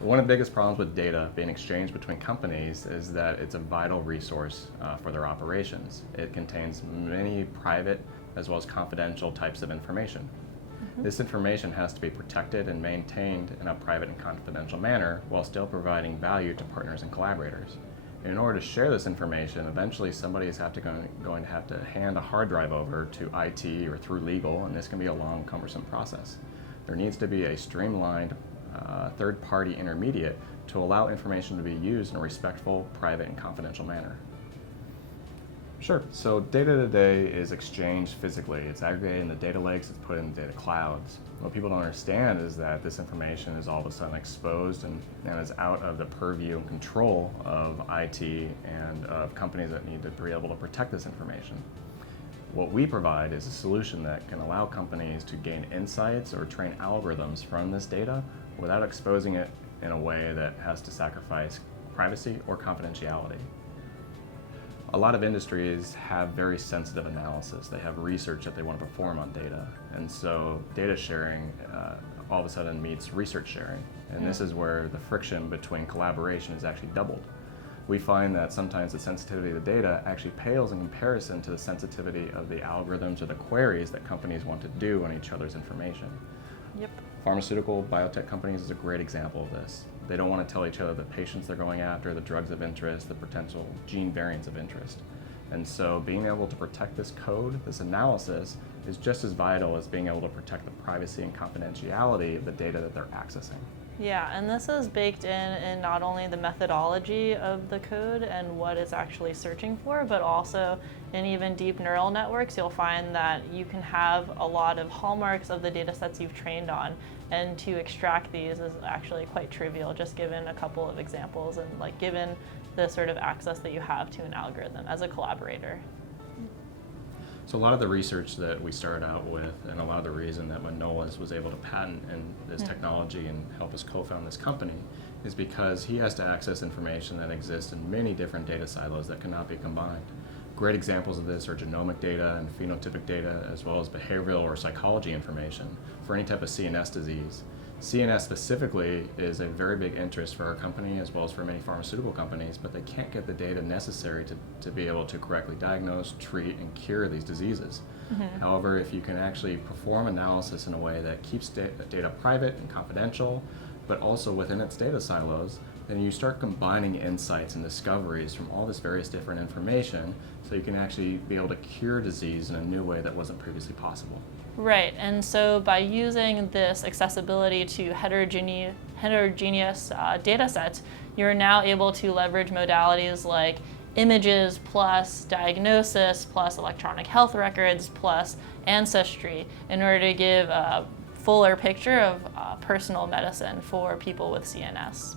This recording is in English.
One of the biggest problems with data being exchanged between companies is that it's a vital resource for their operations. It contains many private as well as confidential types of information. This information has to be protected and maintained in a private and confidential manner while still providing value to partners and collaborators. In order to share this information, eventually somebody is going to have to hand a hard drive over to IT or through legal, and this can be a long, cumbersome process. There needs to be a streamlined third-party intermediate to allow information to be used in a respectful, private, and confidential manner. Sure. So data today is exchanged physically. It's aggregated in the data lakes, it's put in the data clouds. What people don't understand is that this information is all of a sudden exposed and is out of the purview and control of IT and of companies that need to be able to protect this information. What we provide is a solution that can allow companies to gain insights or train algorithms from this data without exposing it in a way that has to sacrifice privacy or confidentiality. A lot of industries have very sensitive analysis. They have research that they want to perform on data. And so data sharing all of a sudden meets research sharing. And this is where the friction between collaboration is actually doubled. We find that sometimes the sensitivity of the data actually pales in comparison to the sensitivity of the algorithms or the queries that companies want to do on each other's information. Yep. Pharmaceutical, biotech companies is a great example of this. They don't want to tell each other the patients they're going after, the drugs of interest, the potential gene variants of interest. And so being able to protect this code, this analysis, is just as vital as being able to protect the privacy and confidentiality of the data that they're accessing. Yeah, and this is baked in not only the methodology of the code and what it's actually searching for, but also in even deep neural networks, you'll find that you can have a lot of hallmarks of the data sets you've trained on, and to extract these is actually quite trivial, just given a couple of examples and like given the sort of access that you have to an algorithm as a collaborator. So a lot of the research that we started out with, and a lot of the reason that Manolis was able to patent this technology and help us co-found this company, is because he has to access information that exists in many different data silos that cannot be combined. Great examples of this are genomic data and phenotypic data, as well as behavioral or psychology information for any type of CNS disease. CNS specifically is a very big interest for our company as well as for many pharmaceutical companies, but they can't get the data necessary to be able to correctly diagnose, treat, and cure these diseases. However, if you can actually perform analysis in a way that keeps data private and confidential, but also within its data silos, then you start combining insights and discoveries from all this various different information so you can actually be able to cure disease in a new way that wasn't previously possible. Right, and so by using this accessibility to heterogeneous data sets, you're now able to leverage modalities like images plus diagnosis plus electronic health records plus ancestry in order to give a fuller picture of personal medicine for people with CNS.